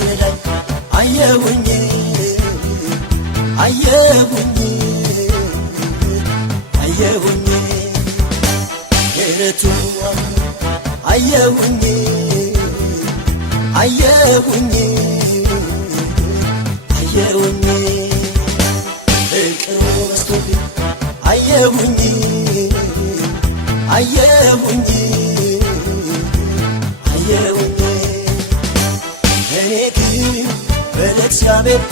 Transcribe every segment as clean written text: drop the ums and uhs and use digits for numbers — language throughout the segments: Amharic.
ሲረዳኝ አየሁኝ አየሁኝ አየሁኝ ምሕረቱን አየሁኝ አየሁኝ አየሁኝ ፍቅሩ በዝቶብኝ አየሁኝ አየሁኝ አየሁኝ እኔ ግን በእግዚአብሔር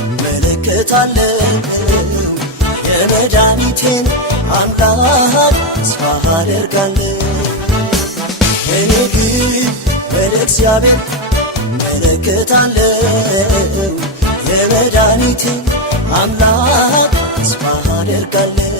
እመለከታለሁ የመድኃኒቴን አምላክ ተስፋ አደርጋለሁ እኔ ግን በእግዚአብሔር እመለከታለሁ የመድኃኒቴን አምላክ ተስፋ አደርጋለሁ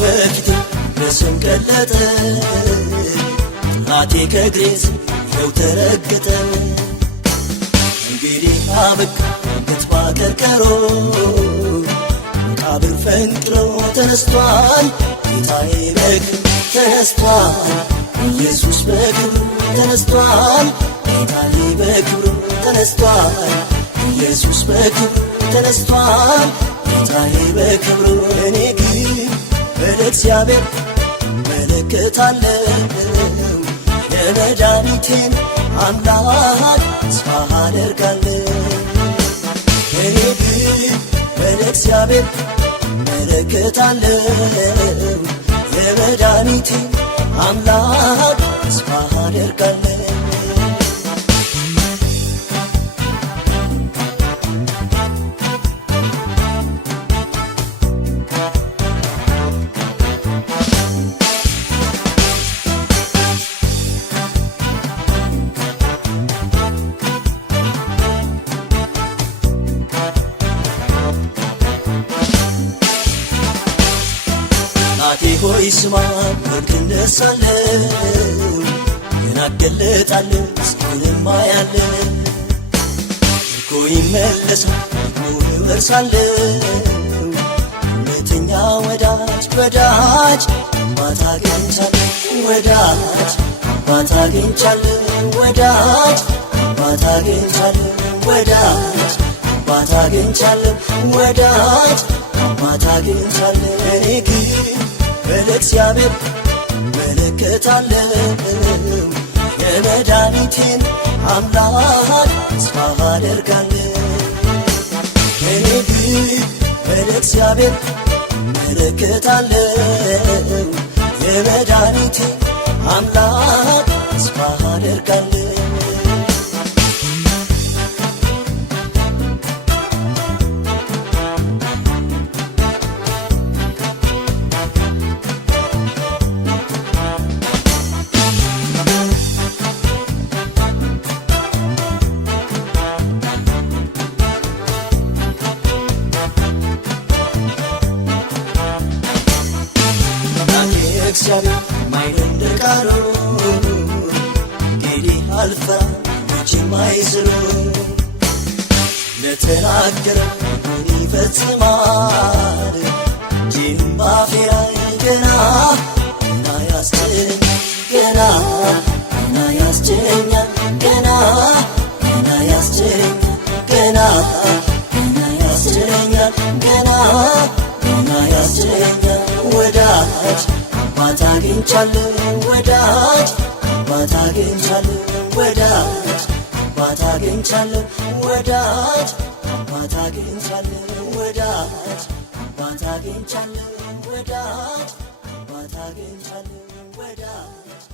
በፊቴ በስም ቀለጠ ጠላቴ ከእግሬ ስር ይኸው ተረገጠ እንግዲህ አበቃ ገትባ ቀርቀሮ መቃብር ፈንቅሎ ተነስቷል ጌታዬ በክብሩ ተነስቷል ኢየሱስ በክብሩ ተነስቷል ጌታዬ በክብሩ ተነስቷል ኢየሱስ በክብሩ ተነስቷል ጌታዬ በክብሩ እኔ ግን በእግዚአብሔር እመለከታለሁ የመድኃኒቴን አምላክ ተስፋ አደርጋለሁ እኔ ግን በእግዚአብሔር እመለከታለሁ የመድኃኒቴን አምላክ ተስፋ አደርጋለሁ ሆይ ስማ ወርቅ እነሳለሁ ገና እገለጣለሁ ጽድቅንም አያለሁ እኮ ይመለሳል ደግሞ እወርሳለሁ እውነተኛ ወዳጅ ወዳጅ አባት አግኝቻለሁ ወዳጅ አባት አግኝቻለሁ ወዳጅ አባት አግኝቻለሁ ወዳጅ አባት አግኝቻለሁ ወዳጅ አባት አግኝቻለሁ እኔ ግን በእግዚአብሔር እመለከታለሁ የመድኃኒቴን አምላክ ተስፋ አደርጋለሁ እኔ ግን በእግዚአብሔር እመለከታለሁ የመድኃኒቴን አምላክ ተስፋ አደርጋለሁ እግዚአብሔር ማይን እንደቃሉ እንግዲህ አልፈራም እጅም አይዝሉ ለተናገረው ሁሉን ይፈጽማል እንጂም ባፌ ላይ ገና ያስችለኛል ገና ያስችለኛል ገና ያስችለኛል ገና ያስችለኛል ገና ያስችለኛል ወዳጅ አባት አግኝቻለሁ ወዳጅ አባት አግኝቻለሁ ወዳጅ አባት አግኝቻለሁ ወዳጅ አባት አግኝቻለሁ ወዳጅ አባት አግኝቻለሁ ወዳጅ አባት አግኝቻለሁ ወዳጅ